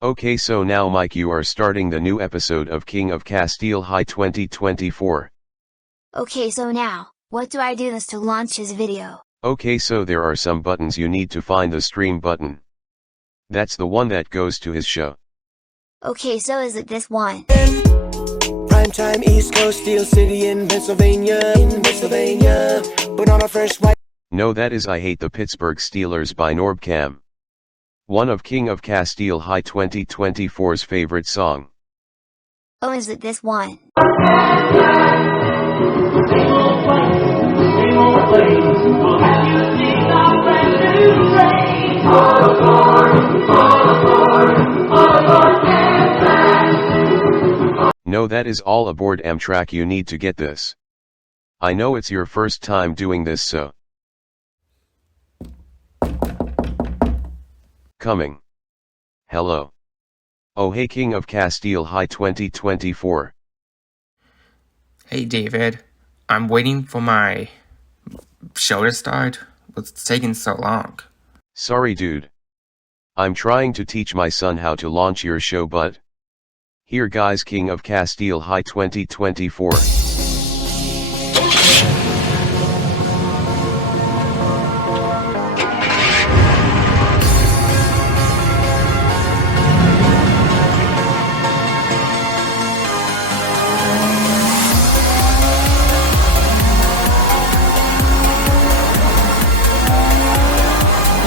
Okay, so now Mike, you are starting the new episode of King of Castile High 2024. Okay, so now, what do I do this to launch his video? Okay, so there are some buttons you need to find the stream button. That's the one that goes to his show. Okay, so is it this one? Primetime East Coast, Steel City in Pennsylvania, but on a fresh white. No, that is I Hate the Pittsburgh Steelers by Norbcam. One of King of Castile High 2024's favorite song. Oh, is it this one? No, that is All Aboard Amtrak. You need to get this. I know it's your first time doing this, so coming. Hello. Oh hey, King of Castile High 2024. Hey David, I'm waiting for my show to start. What's taking so long? Sorry dude. I'm trying to teach my son how to launch your show, but here guys, King of Castile High 2024.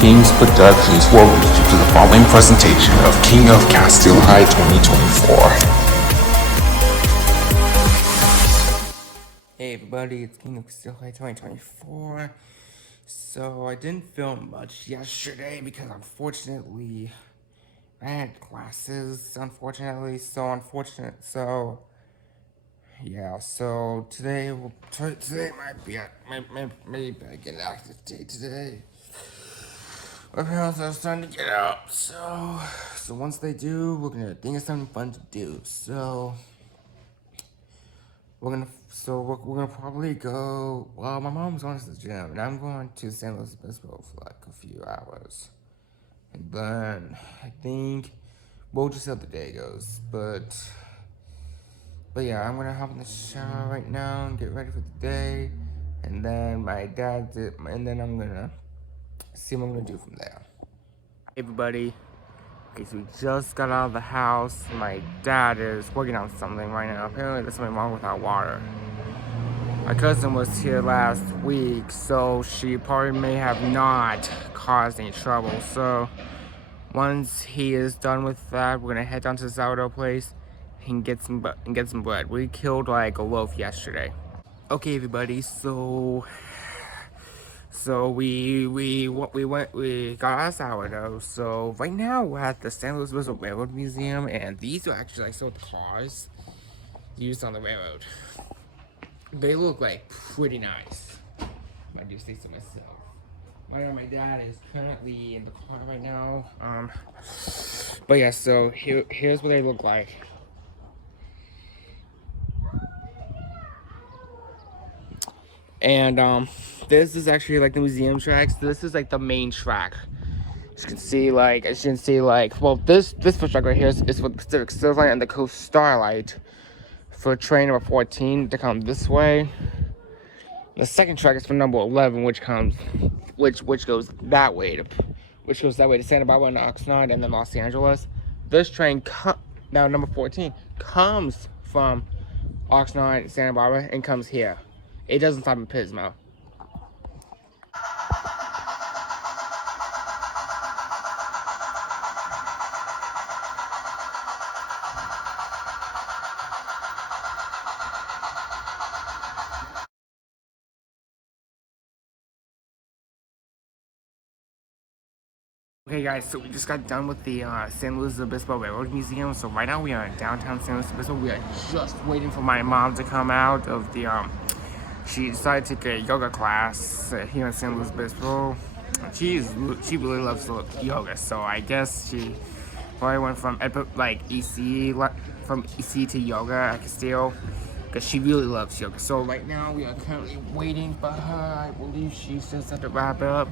King's Productions welcomes you to the following presentation of King of Castile High 2024. Hey everybody, it's King of Castile High 2024. So I didn't film much yesterday because unfortunately I had classes, so yeah, so today might be maybe I get an active day today. My parents are starting to get up, so once they do, we're gonna think of something fun to do. So we're gonna probably go. Well, my mom's going to the gym, and I'm going to San Luis Obispo for like a few hours, and then I think we'll just see how the day goes. But yeah, I'm gonna hop in the shower right now and get ready for the day, and then I'm gonna see what I'm gonna do from there. Hey everybody. Okay, so we just got out of the house. My dad is working on something right now. Apparently there's something wrong with our water. My cousin was here last week, so she probably may have not caused any trouble. So once he is done with that, we're gonna head down to the sourdough place and get some bread. We killed like a loaf yesterday. Okay everybody, so we got our sourdough. So right now we're at the San Luis Obispo Railroad Museum, and these are actually like sort of cars used on the railroad. They look like pretty nice, I do say so myself. My dad is currently in the car right now. But yeah, so here's what they look like. And this is actually like the museum tracks. This is like the main track. As you can see, well, this first track right here is for the Pacific Silver Line and the Coast Starlight for train number 14 to come this way. The second track is for number 11, which goes that way to Santa Barbara and Oxnard and then Los Angeles. This train now number 14 comes from Oxnard, Santa Barbara, and comes here. It doesn't stop in Pismo. Okay guys, so we just got done with the San Luis Obispo Railroad Museum. So right now we are in downtown San Luis Obispo. We are just waiting for my mom to come out of the she decided to take a yoga class here in San Luis Obispo. She really loves yoga, so I guess she probably went from EC to yoga at Castile, because she really loves yoga. So right now we are currently waiting for her. I believe she just had to wrap it up.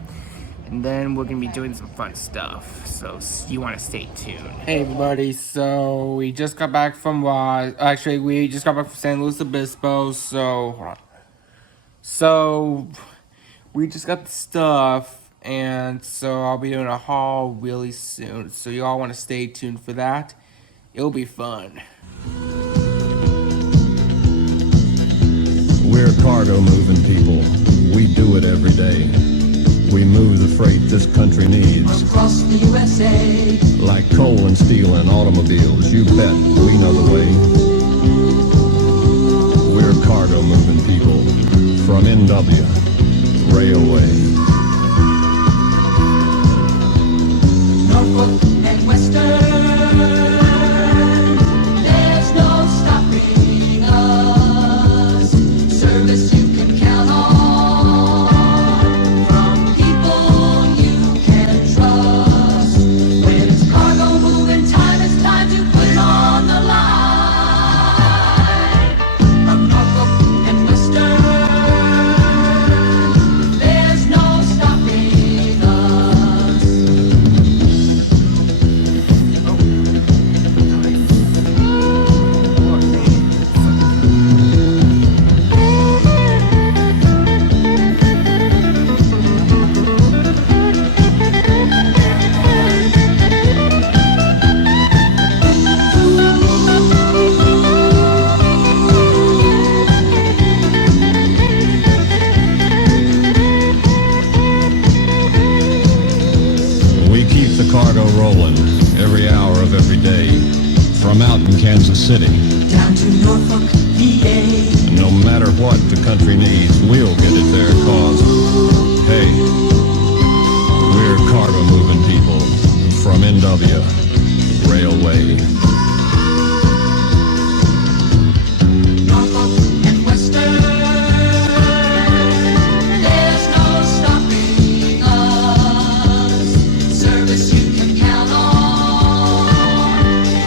and then we're gonna be doing some fun stuff. So you want to stay tuned. Hey everybody, so we just got back from actually we just got back from San Luis Obispo. So hold on. So we just got the stuff, and so I'll be doing a haul really soon. So you all want to stay tuned for that. It'll be fun. We're cargo moving people. We do it every day. We move the freight this country needs. Across the USA. Like coal and steel and automobiles, you bet we know the way. We're cargo moving people from NW Railway. Norfolk and Western. There's no stopping us. Service you can count on. From people you can trust. When it's cargo moving time, it's time to put it on the line. From Norfolk and Western. There's no stopping us. We keep the cargo rolling every hour of every day. From out in Kansas City. Down to Norfolk, PA. No matter what the country needs, we'll get it there, cause, hey, we're cargo moving people from NW Railway. Norfolk and Western. There's no stopping us. Service you can count on.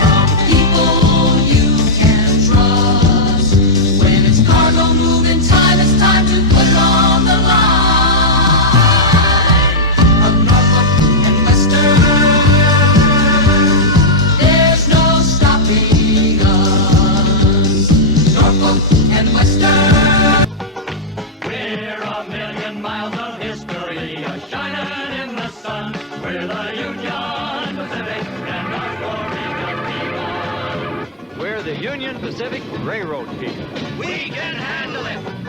From people you can trust. When it's cargo moving time, it's time to put it on the line. From Norfolk and Western. There's no stopping us. Norfolk and Western. We're a million miles of history, shining in the sun. We're the Union Pacific, and our story just begun. We're the Union Pacific Railroad people. We can handle it.